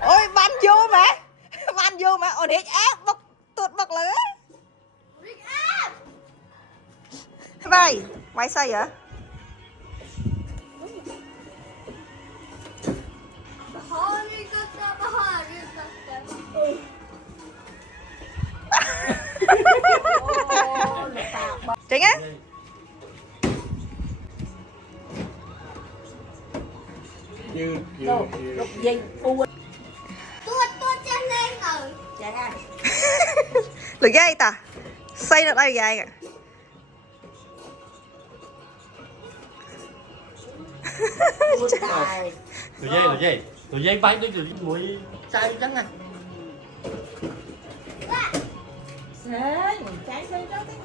Ôi van vô mà ổn định áp bốc tuột bốc lưới vậy mày sao vậy Trinh á dây bu Tôi chân lên rồi. chạy ra được dây ta xây được đây dây kìa tài tụi dây bay đi tụi mũi sai trắng à Sến, trái xanh đó cái